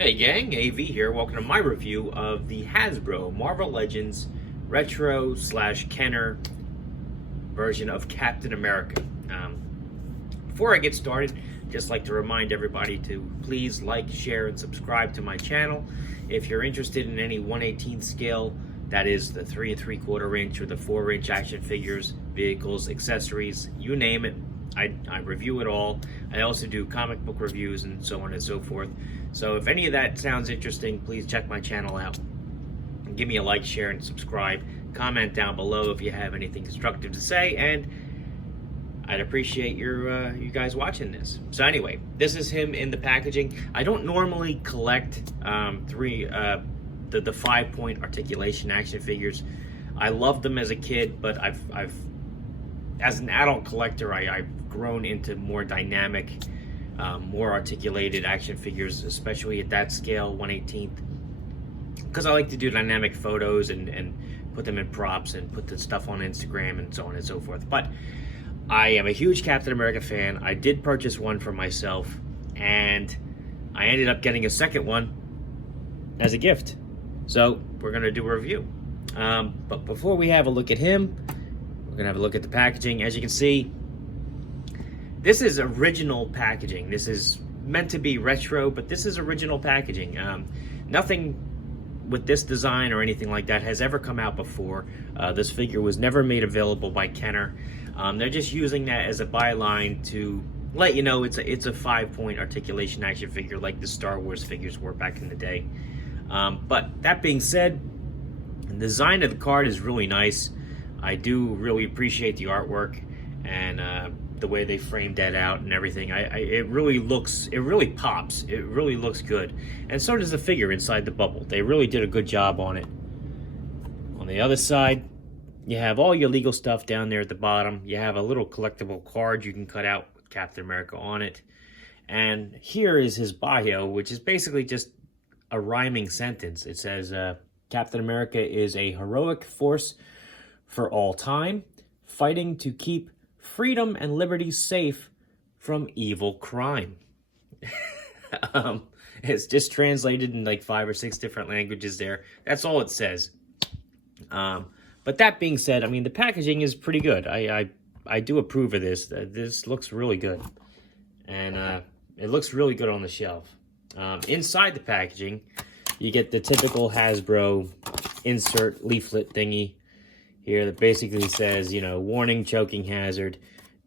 Hey gang, AV here. Welcome to my review of the Hasbro Marvel Legends Retro / Kenner version of Captain America. Before I get started, just like to remind everybody to please like, share, and subscribe to my channel. If you're interested in any 1/18 scale, that is the 3 3/4 inch or the 4-inch action figures, vehicles, accessories, you name it, I review it all. I also do comic book reviews and so on and so forth. So if any of that sounds interesting, please check my channel out. Give me a like, share, and subscribe. Comment down below if you have anything constructive to say, and I'd appreciate you guys watching this. So anyway, this is him in the packaging. I don't normally collect the 5-point articulation action figures. I loved them as a kid, but I've as an adult collector, I've grown into more dynamic, more articulated action figures, especially at that scale, 1/18th, because I like to do dynamic photos and put them in props and put the stuff on Instagram and so on and so forth. But I am a huge Captain America fan. I did purchase one for myself, and I ended up getting a second one as a gift. So we're gonna do a review. But before we have a look at him, we're gonna have a look at the packaging. As you can see, this is original packaging. This is meant to be retro, but this is original packaging. Nothing with this design or anything like that has ever come out before. This figure was never made available by Kenner. They're just using that as a byline to let you know it's a 5-point articulation action figure like the Star Wars figures were back in the day. But that being said, the design of the card is really nice. I do really appreciate the artwork and the way they framed that out and everything. It really pops. It really looks good. And so does the figure inside the bubble. They really did a good job on it. On the other side, you have all your legal stuff down there at the bottom. You have a little collectible card you can cut out with Captain America on it. And here is his bio, which is basically just a rhyming sentence. It says, Captain America is a heroic force for all time, fighting to keep freedom and liberty safe from evil crime. It's just translated in like 5 or 6 different languages there. That's all it says. But that being said, I mean, the packaging is pretty good. I do approve of this. This looks really good. And it looks really good on the shelf. Inside the packaging, you get the typical Hasbro insert leaflet thingy here that basically says, you know, warning, choking hazard.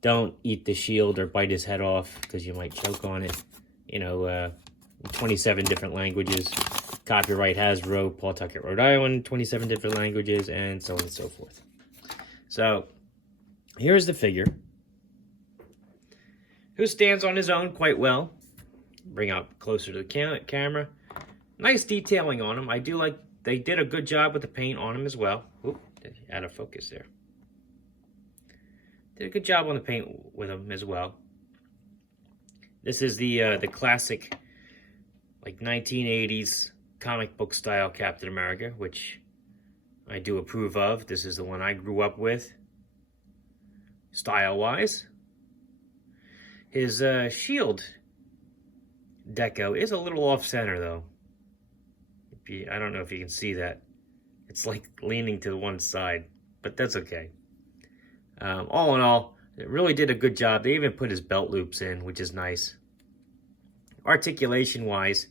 Don't eat the shield or bite his head off because you might choke on it. You know, 27 different languages. Copyright Hasbro, Pawtucket, Rhode Island, 27 different languages, and so on and so forth. So, here's the figure, who stands on his own quite well. Bring up closer to the camera. Nice detailing on him. I do like, they did a good job with the paint on him as well. Oop, out of focus there. Did a good job on the paint with him as well. This is the classic, like 1980s comic book style Captain America, which I do approve of. This is the one I grew up with, style-wise. His shield deco is a little off-center, though. I don't know if you can see that. It's like leaning to one side, but that's okay. All in all, it really did a good job. They even put his belt loops in, which is nice. Articulation-wise,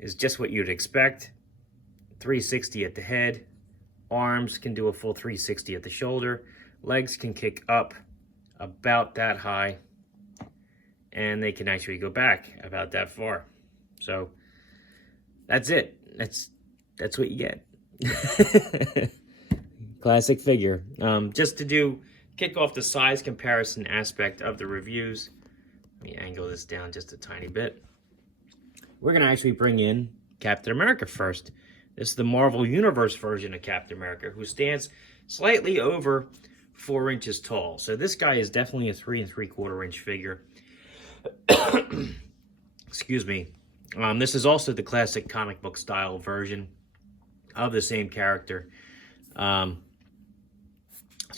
is just what you'd expect. 360 at the head. Arms can do a full 360 at the shoulder. Legs can kick up about that high. And they can actually go back about that far. So, that's it. That's what you get. Classic figure. Just to kick off the size comparison aspect of the reviews. Let me angle this down just a tiny bit. We're going to actually bring in Captain America first. This is the Marvel Universe version of Captain America, who stands slightly over 4 inches tall. So this guy is definitely a 3 3/4 inch figure. Excuse me. This is also the classic comic book style version of the same character. So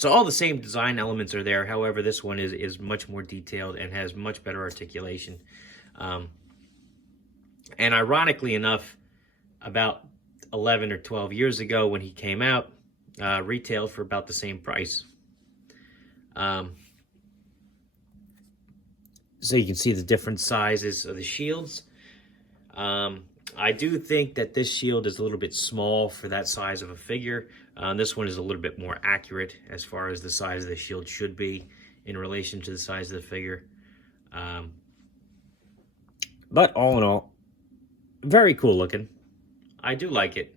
all the same design elements are there. However, this one is much more detailed and has much better articulation. And ironically enough, about 11 or 12 years ago when he came out, retailed for about the same price. So you can see the different sizes of the shields. I do think that this shield is a little bit small for that size of a figure. This one is a little bit more accurate as far as the size of the shield should be in relation to the size of the figure. But all in all, very cool looking. I do like it.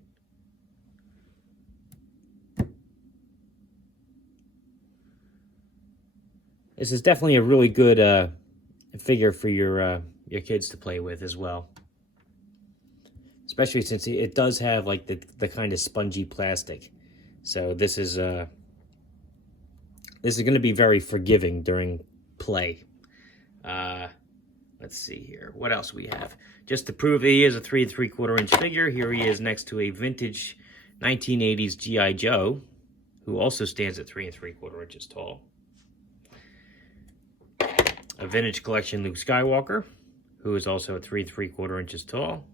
This is definitely a really good figure for your kids to play with as well. Especially since it does have like the kind of spongy plastic. So this is going to be very forgiving during play. Let's see here. What else we have? Just to prove that he is a 3 3/4 inch figure, here he is next to a vintage 1980s G.I. Joe, who also stands at 3 3/4 inches tall. A vintage collection Luke Skywalker, who is also at 3 3/4 inches tall.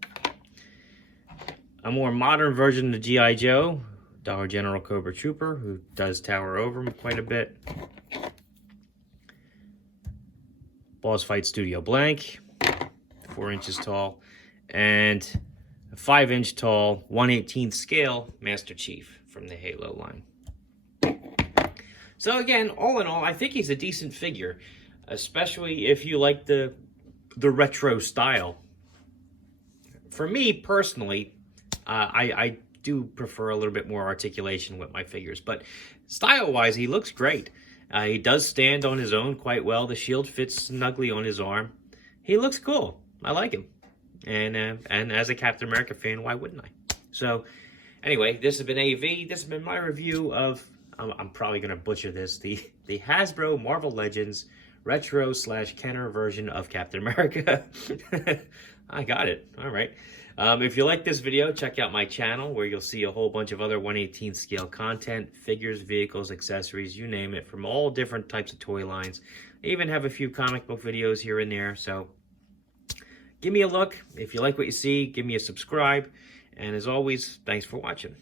A more modern version of the G.I. Joe, Dollar General Cobra Trooper, who does tower over him quite a bit. Boss Fight Studio Blank, 4 inches tall. And a 5 inch tall, 1/18 scale Master Chief from the Halo line. So again, all in all, I think he's a decent figure, especially if you like the retro style. For me personally, I do prefer a little bit more articulation with my figures, but style-wise, he looks great. He does stand on his own quite well. The shield fits snugly on his arm. He looks cool. I like him. And as a Captain America fan, why wouldn't I? So, anyway, this has been AV. This has been my review of, I'm probably going to butcher this, the Hasbro Marvel Legends retro/Kenner version of Captain America. I got it. All right. If you like this video, check out my channel where you'll see a whole bunch of other 1/18 scale content, figures, vehicles, accessories, you name it, from all different types of toy lines. I even have a few comic book videos here and there, so give me a look. If you like what you see, give me a subscribe. And as always, thanks for watching.